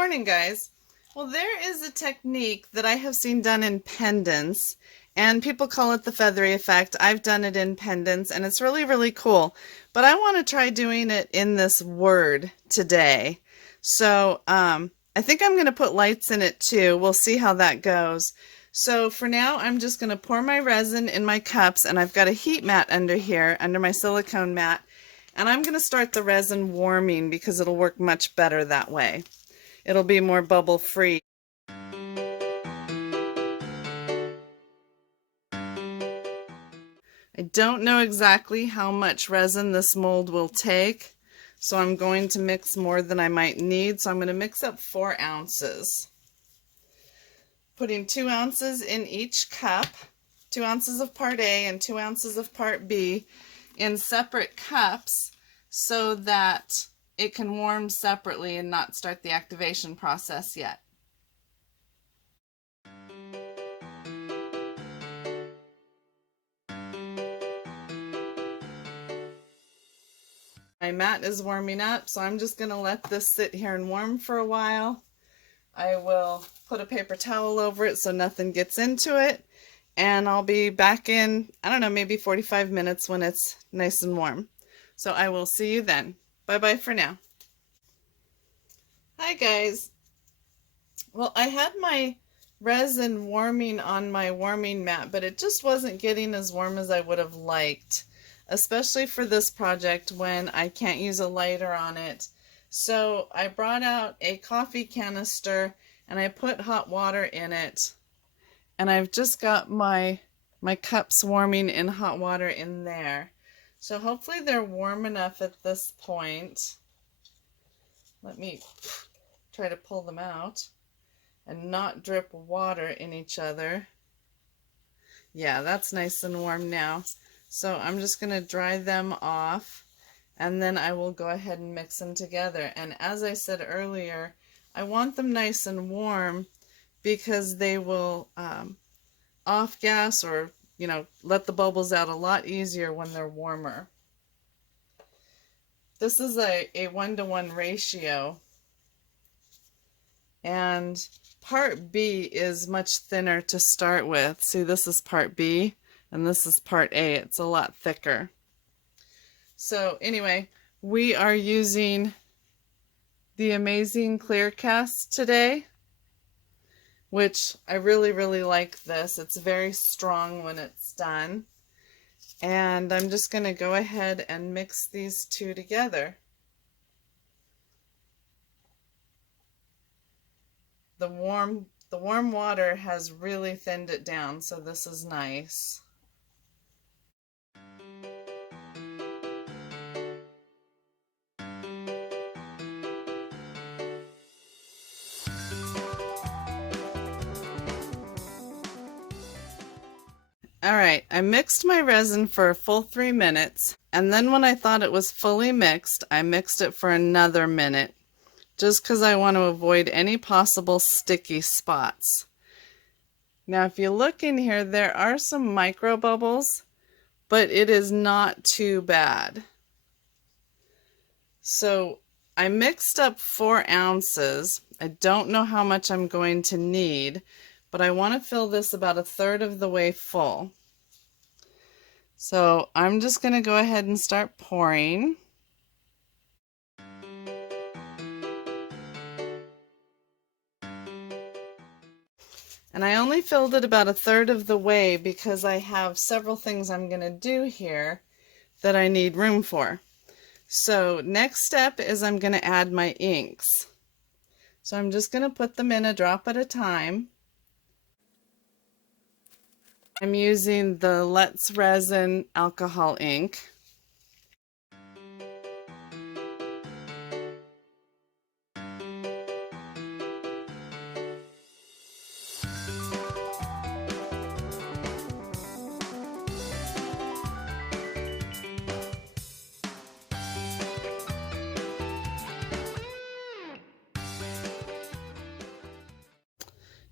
morning, guys. Well, there is a technique that I have seen done in pendants, and people call it the feathery effect. I've done it in pendants, and it's really, really cool. But I want to try doing it in this word today. So I think I'm going to put lights in it too. We'll see how that goes. So for now, I'm just going to pour my resin in my cups, and I've got a heat mat under here, under my silicone mat. And I'm going to start the resin warming because it'll work much better that way. It'll be more bubble free. I don't know exactly how much resin this mold will take, so I'm going to mix more than I might need. So I'm going to mix up 4 ounces. Putting 2 ounces in each cup, 2 ounces of part A and 2 ounces of part B in separate cups so that it can warm separately and not start the activation process yet. My mat is warming up, so I'm just going to let this sit here and warm for a while. I will put a paper towel over it so nothing gets into it, and I'll be back in, I don't know, maybe 45 minutes when it's nice and warm. So I will see you then. Bye-bye for now. Hi guys. Well, I had my resin warming on my warming mat, but it just wasn't getting as warm as I would have liked, especially for this project when I can't use a lighter on it. So I brought out a coffee canister and I put hot water in it, and I've just got my cups warming in hot water in there. So hopefully they're warm enough at this point. Let me try to pull them out and not drip water in each other. Yeah, that's nice and warm now. So I'm just going to dry them off, and then I will go ahead and mix them together. And as I said earlier, I want them nice and warm because they will off gas or, let the bubbles out a lot easier when they're warmer. This is a 1-to-1 ratio. And part B is much thinner to start with. See, this is part B and this is part A. It's a lot thicker. So anyway, we are using the Amazing Clear Cast today, which I really, really like this. It's very strong when it's done. And I'm just going to go ahead and mix these two together. The warm water has really thinned it down, so this is nice. Alright, I mixed my resin for a full 3 minutes, and then when I thought it was fully mixed, I mixed it for another minute, just because I want to avoid any possible sticky spots. Now if you look in here, there are some micro bubbles, but it is not too bad. So I mixed up 4 ounces. I don't know how much I'm going to need, but I want to fill this about 1/3 of the way full. So I'm just going to go ahead and start pouring. And I only filled it about 1/3 of the way because I have several things I'm going to do here that I need room for. So next step is I'm going to add my inks. So I'm just going to put them in a drop at a time. I'm using the Let's Resin alcohol ink.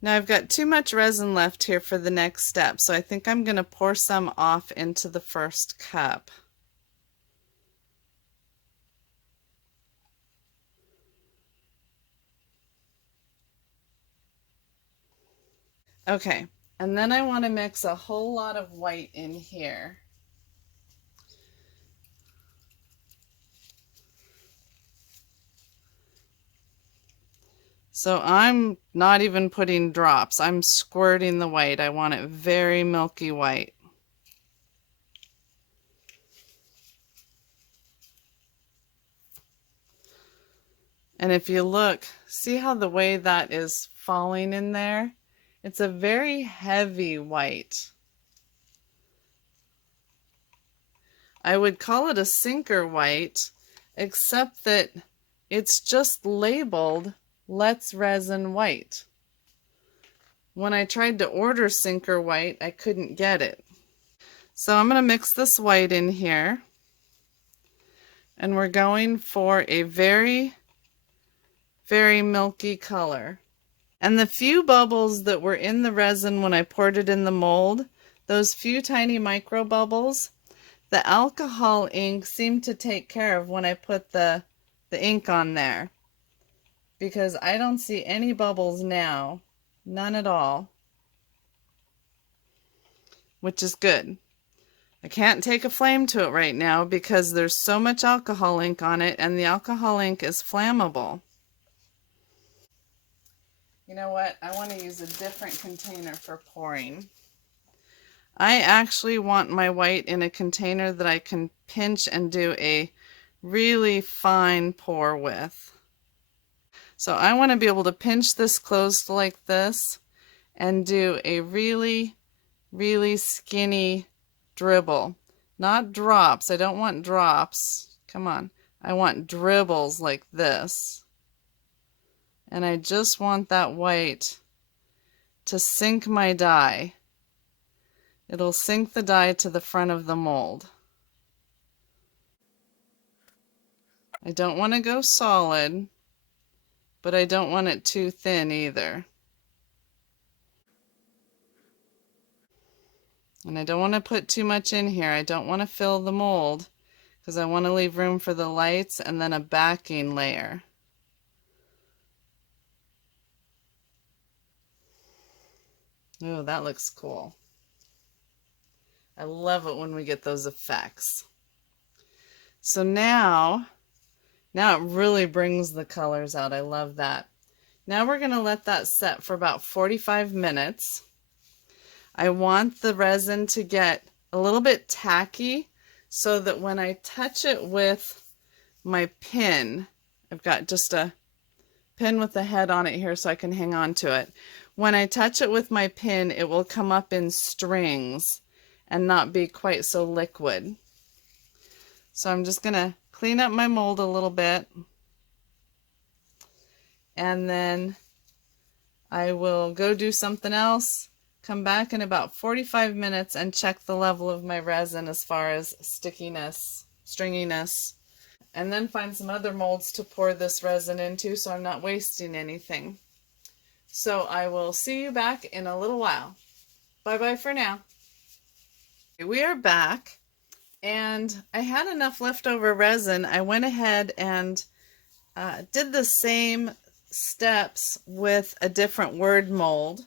Now I've got too much resin left here for the next step, so I think I'm going to pour some off into the first cup. Okay, and then I want to mix a whole lot of white in here. So I'm not even putting drops. I'm squirting the white. I want it very milky white. And if you look, see how the way that is falling in there? It's a very heavy white. I would call it a sinker white, except that it's just labeled Let's Resin White. When I tried to order sinker white, I couldn't get it. So I'm going to mix this white in here. And we're going for a very, very milky color. And the few bubbles that were in the resin when I poured it in the mold, those few tiny micro bubbles, the alcohol ink seemed to take care of when I put the ink on there. Because I don't see any bubbles now. None at all. Which is good. I can't take a flame to it right now because there's so much alcohol ink on it, and the alcohol ink is flammable. You know what? I want to use a different container for pouring. I actually want my white in a container that I can pinch and do a really fine pour with. So I want to be able to pinch this closed like this and do a really, really skinny dribble. Not drops. I don't want drops. Come on. I want dribbles like this. And I just want that white to sink my dye. It'll sink the dye to the front of the mold. I don't want to go solid, but I don't want it too thin either. And I don't want to put too much in here. I don't want to fill the mold because I want to leave room for the lights and then a backing layer. Oh, that looks cool. I love it when we get those effects. So now it really brings the colors out. I love that. Now we're going to let that set for about 45 minutes. I want the resin to get a little bit tacky so that when I touch it with my pin, I've got just a pin with the head on it here so I can hang on to it. When I touch it with my pin, it will come up in strings and not be quite so liquid. So I'm just going to clean up my mold a little bit, and then I will go do something else, come back in about 45 minutes and check the level of my resin as far as stickiness, stringiness, and then find some other molds to pour this resin into so I'm not wasting anything. So I will see you back in a little while. Bye-bye for now. We are back, and I had enough leftover resin. I went ahead and did the same steps with a different word mold.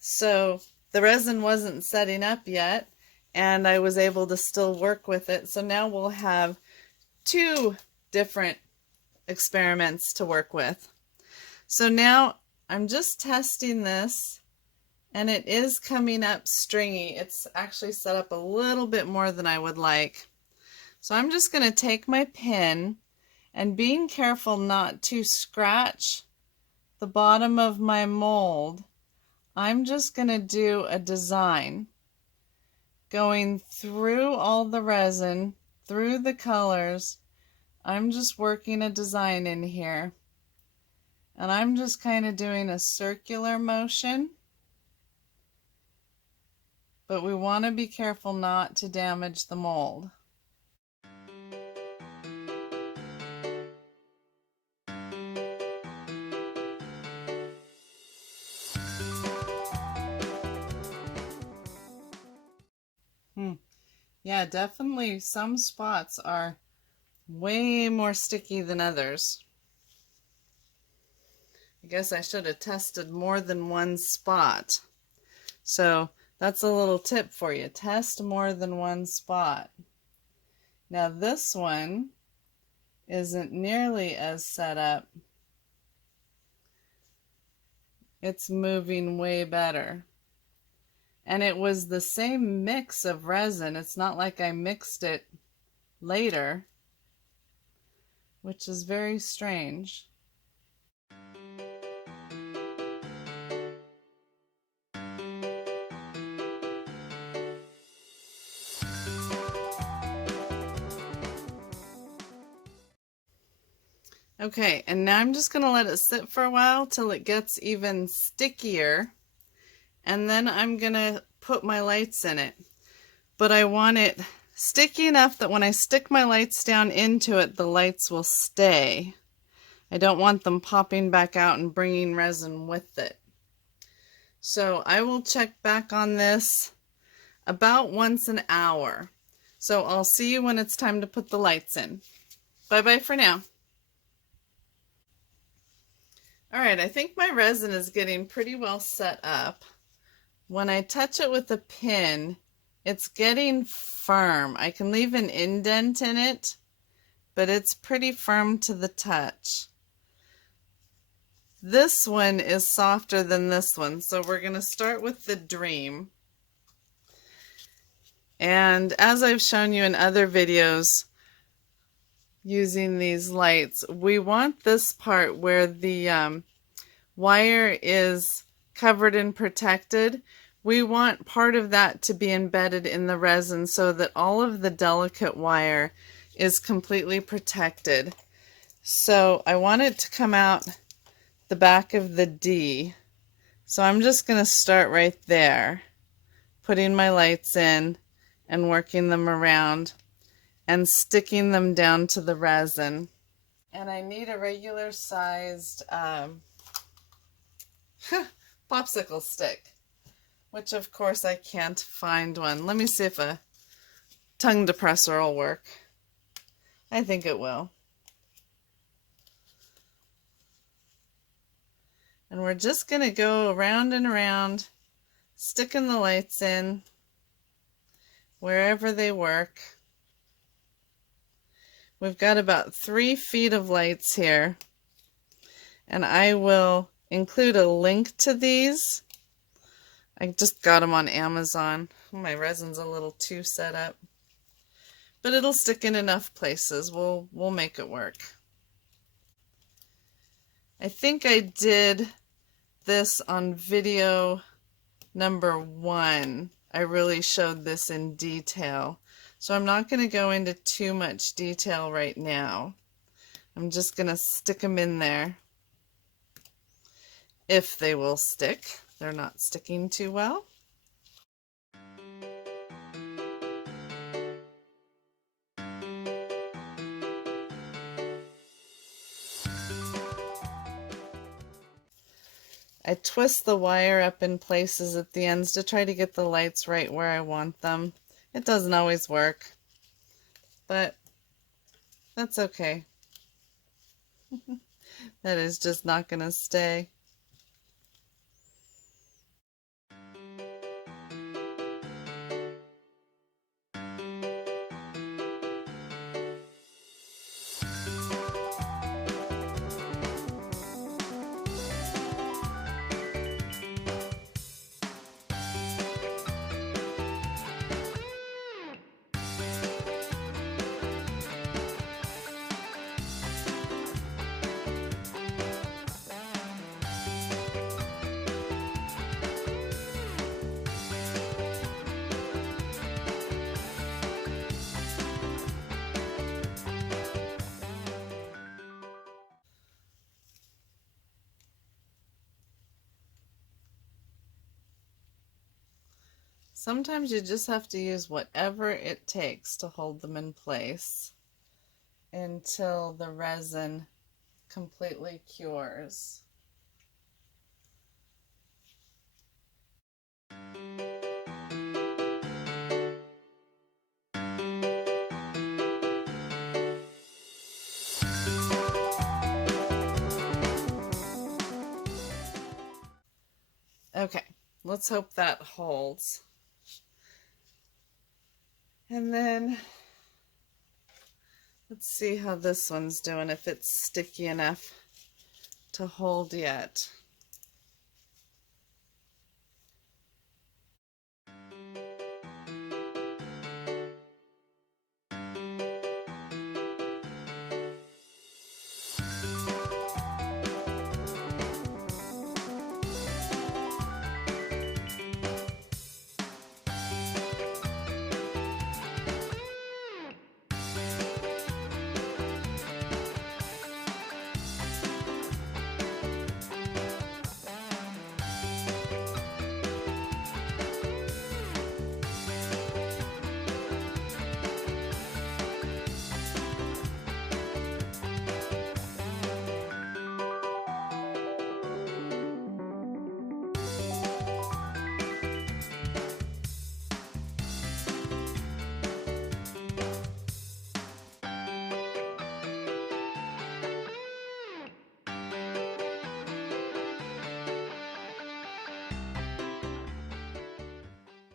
So the resin wasn't setting up yet, and I was able to still work with it. So now we'll have two different experiments to work with. So now I'm just testing this, and it is coming up stringy. It's actually set up a little bit more than I would like. So I'm just going to take my pin, and being careful not to scratch the bottom of my mold, I'm just going to do a design going through all the resin, through the colors. I'm just working a design in here, and I'm just kind of doing a circular motion. But we want to be careful not to damage the mold. Yeah, definitely some spots are way more sticky than others. I guess I should have tested more than one spot. So that's a little tip for you. Test more than one spot. Now this one isn't nearly as set up. It's moving way better. And it was the same mix of resin. It's not like I mixed it later, which is very strange. Okay, and now I'm just going to let it sit for a while till it gets even stickier, and then I'm going to put my lights in it. But I want it sticky enough that when I stick my lights down into it, the lights will stay. I don't want them popping back out and bringing resin with it. So I will check back on this about once an hour. So I'll see you when it's time to put the lights in. Bye-bye for now. Alright, I think my resin is getting pretty well set up. When I touch it with a pin, it's getting firm. I can leave an indent in it, but it's pretty firm to the touch. This one is softer than this one, so we're going to start with the Dream. And as I've shown you in other videos using these lights, we want this part where the wire is covered and protected. We want part of that to be embedded in the resin so that all of the delicate wire is completely protected. So I want it to come out the back of the D. So I'm just going to start right there, putting my lights in and working them around and sticking them down to the resin. And I need a regular sized popsicle stick, which of course I can't find one. Let me see if a tongue depressor will work. I think it will. And we're just going to go around and around, sticking the lights in wherever they work. We've got about 3 feet of lights here, and I will include a link to these. I just got them on Amazon. My resin's a little too set up, but it'll stick in enough places. We'll make it work. I think I did this on video number 1. I really showed this in detail. So I'm not going to go into too much detail right now. I'm just going to stick them in there. If they will stick. They're not sticking too well. I twist the wire up in places at the ends to try to get the lights right where I want them. It doesn't always work, but that's okay. That is just not going to stay. Sometimes you just have to use whatever it takes to hold them in place until the resin completely cures. Okay, let's hope that holds. And then let's see how this one's doing, if it's sticky enough to hold yet.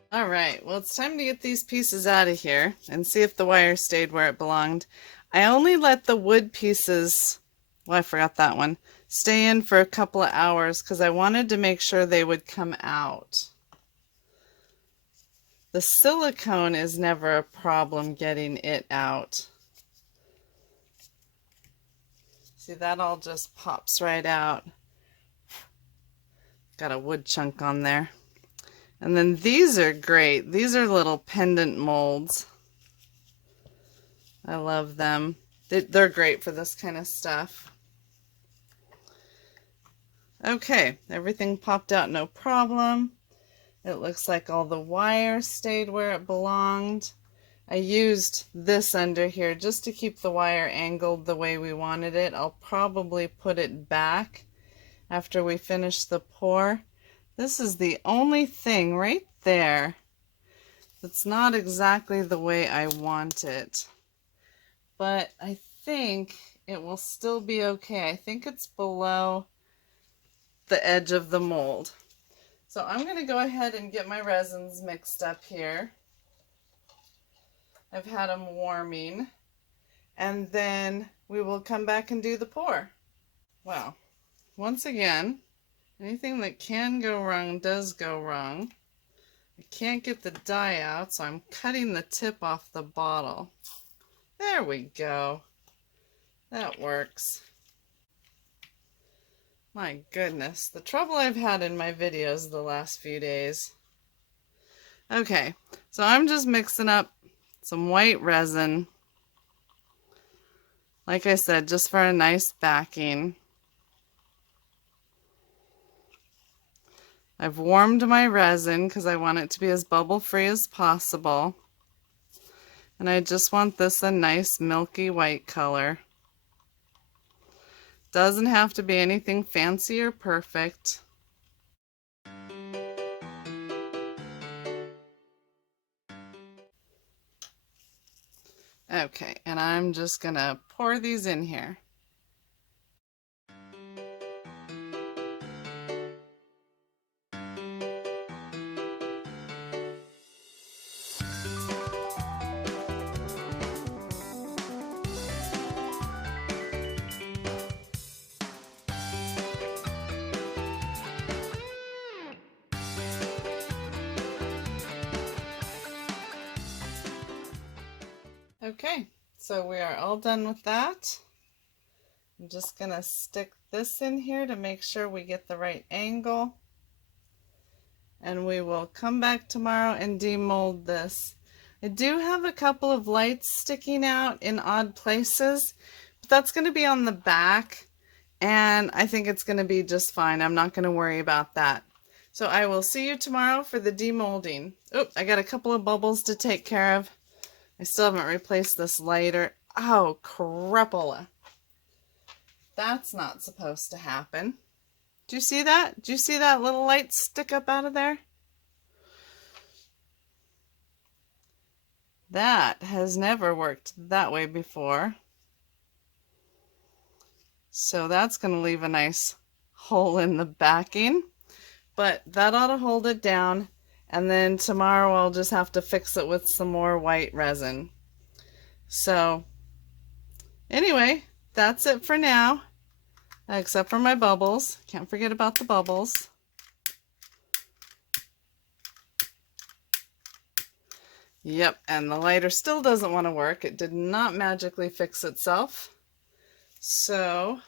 All right, well, it's time to get these pieces out of here and see if the wire stayed where it belonged. I only let the wood pieces, well, I forgot that one, stay in for a couple of hours because I wanted to make sure they would come out. The silicone is never a problem getting it out. See, that all just pops right out. Got a wood chunk on there. And then these are great. These are little pendant molds. I love them. They're great for this kind of stuff. Okay, everything popped out no problem. It looks like all the wire stayed where it belonged. I used this under here just to keep the wire angled the way we wanted it. I'll probably put it back after we finish the pour. This is the only thing right there that's not exactly the way I want it. But I think it will still be okay. I think it's below the edge of the mold. So I'm going to go ahead and get my resins mixed up here. I've had them warming. And then we will come back and do the pour. Well, once again, anything that can go wrong does go wrong. I can't get the dye out, so I'm cutting the tip off the bottle. There we go. That works. My goodness, the trouble I've had in my videos the last few days. Okay, so I'm just mixing up some white resin. Like I said, just for a nice backing. I've warmed my resin because I want it to be as bubble free as possible. And I just want this a nice milky white color. Doesn't have to be anything fancy or perfect. Okay, and I'm just gonna pour these in here. Okay, so we are all done with that. I'm just going to stick this in here to make sure we get the right angle. And we will come back tomorrow and demold this. I do have a couple of lights sticking out in odd places, but that's going to be on the back, and I think it's going to be just fine. I'm not going to worry about that. So I will see you tomorrow for the demolding. Oh, I got a couple of bubbles to take care of. I still haven't replaced this lighter. Oh, crapola. That's not supposed to happen. Do you see that? Do you see that little light stick up out of there? That has never worked that way before. So that's going to leave a nice hole in the backing. but that ought to hold it down. And then tomorrow I'll just have to fix it with some more white resin. So anyway, that's it for now, except for my bubbles. Can't forget about the bubbles. Yep, and the lighter still doesn't want to work. It did not magically fix itself. So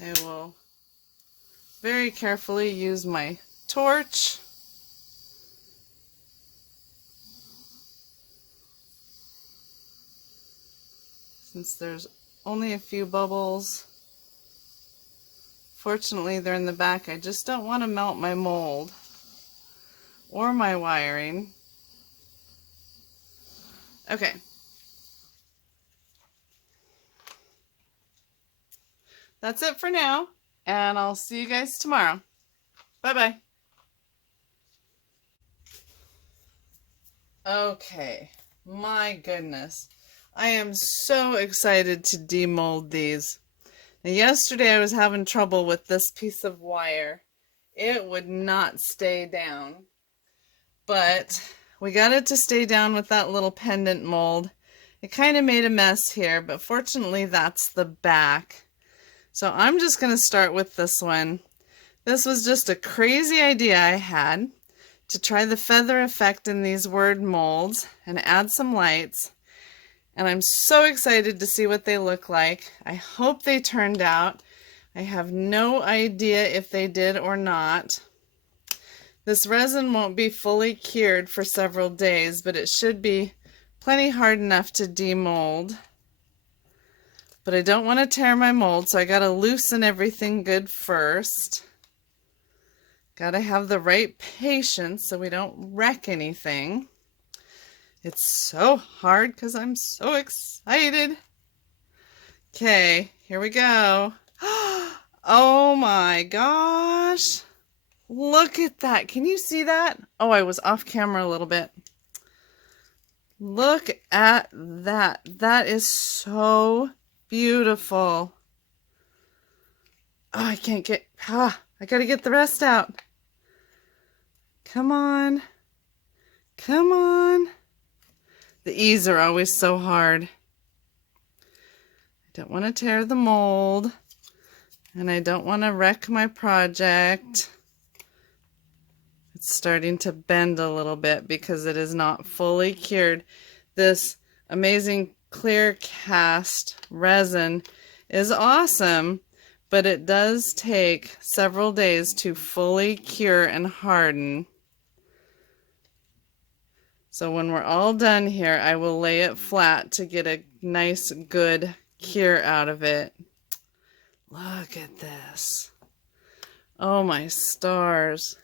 I will very carefully use my torch. Since there's only a few bubbles. Fortunately, they're in the back. I just don't want to melt my mold or my wiring. Okay. That's it for now, and I'll see you guys tomorrow. Bye-bye. Okay, my goodness. I am so excited to demold these. Now, yesterday I was having trouble with this piece of wire. It would not stay down. But we got it to stay down with that little pendant mold. It kind of made a mess here, but fortunately that's the back. So I'm just going to start with this one. This was just a crazy idea I had to try the feather effect in these word molds and add some lights. And I'm so excited to see what they look like. I hope they turned out. I have no idea if they did or not. This resin won't be fully cured for several days, but it should be plenty hard enough to demold. But I don't want to tear my mold, so I got to loosen everything good first. Got to have the right patience so we don't wreck anything. It's so hard because I'm so excited. Okay, here we go. Oh my gosh. Look at that. Can you see that? Oh, I was off camera a little bit. Look at that. That is so beautiful. Oh, I can't get... I gotta get the rest out. Come on. Come on. The E's are always so hard. I don't want to tear the mold, and I don't want to wreck my project. It's starting to bend a little bit because it is not fully cured. This amazing clear cast resin is awesome, but it does take several days to fully cure and harden. So when we're all done here, I will lay it flat to get a nice, good cure out of it. Look at this. Oh my stars.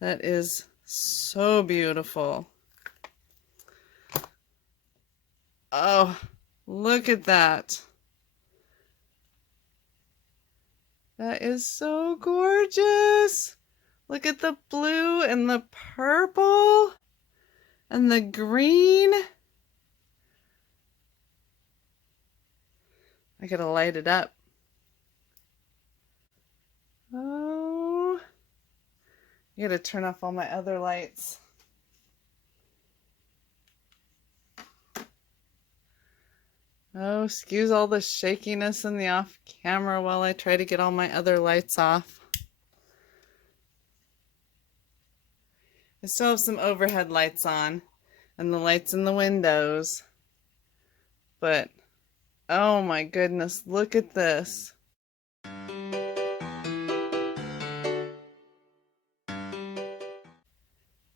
That is so beautiful. Oh, look at that. That is so gorgeous. Look at the blue and the purple and the green. I gotta light it up. Oh, I gotta turn off all my other lights. Oh, excuse all the shakiness in the off camera while I try to get all my other lights off. I still have some overhead lights on and the lights in the windows, but oh my goodness, look at this.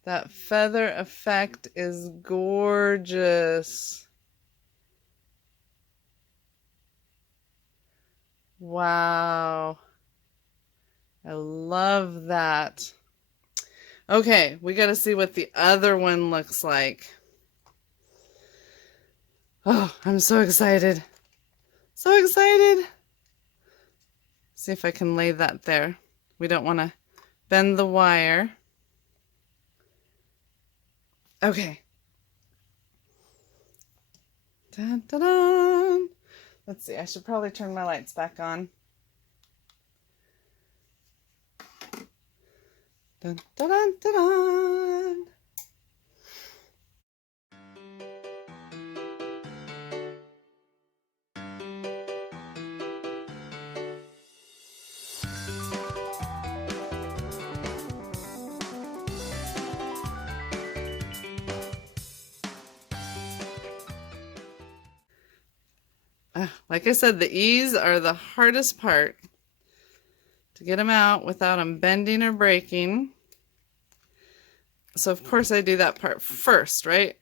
That feather effect is gorgeous. Wow. I love that. Okay, we got to see what the other one looks like. Oh, I'm so excited. So excited. See if I can lay that there. We don't want to bend the wire. Okay. Dun, dun, dun. Let's see, I should probably turn my lights back on. Dun, dun, dun, dun, dun. Like I said, the E's are the hardest part to get them out without them bending or breaking. So of course I do that part first, right?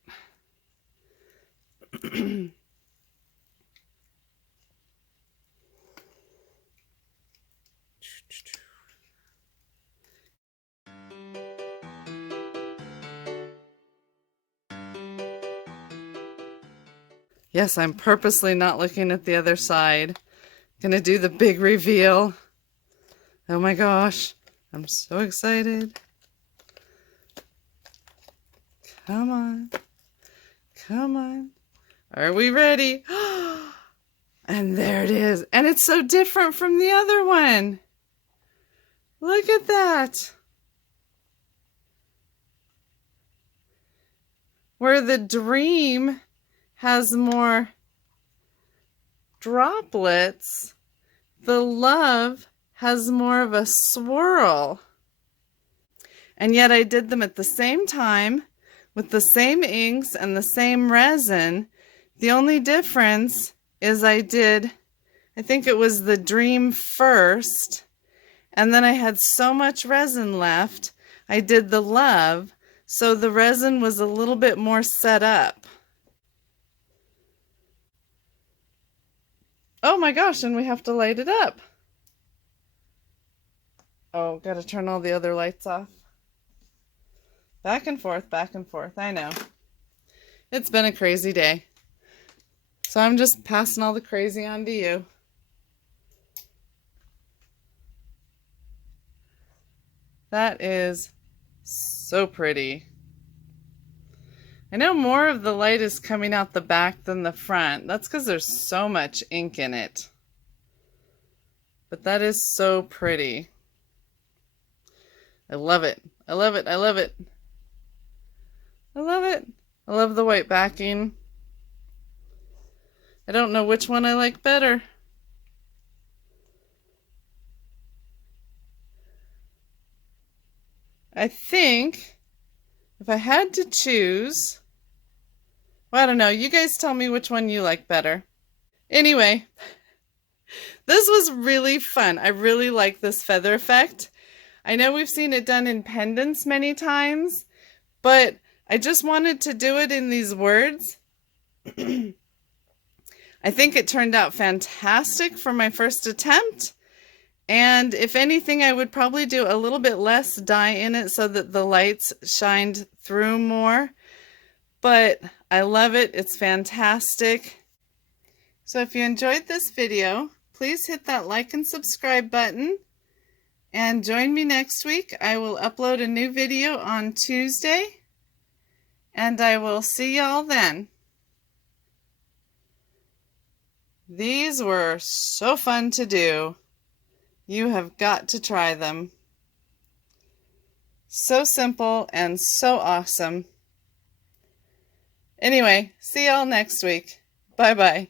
Yes, I'm purposely not looking at the other side. Gonna do the big reveal. Oh my gosh, I'm so excited. Come on. Come on. Are we ready? And there it is. And it's so different from the other one. Look at that. Where the dream has more droplets, the love has more of a swirl. And yet I did them at the same time with the same inks and the same resin. The only difference is I think it was the dream first, and then I had so much resin left, I did the love, so the resin was a little bit more set up. Oh my gosh, and we have to light it up. Oh, gotta turn all the other lights off. Back and forth, I know. It's been a crazy day. So I'm just passing all the crazy on to you. That is so pretty. I know more of the light is coming out the back than the front. That's because there's so much ink in it. But that is so pretty. I love it. I love it. I love it. I love it. I love the white backing. I don't know which one I like better. I think if I had to choose, well, I don't know. You guys tell me which one you like better. Anyway, this was really fun. I really like this feather effect. I know we've seen it done in pendants many times, but I just wanted to do it in these words. I think it turned out fantastic for my first attempt. And if anything, I would probably do a little bit less dye in it so that the lights shined through more. But I love it. It's fantastic. So if you enjoyed this video, please hit that like and subscribe button. And join me next week. I will upload a new video on Tuesday. And I will see y'all then. These were so fun to do. You have got to try them. So simple and so awesome. Anyway, see y'all next week. Bye-bye.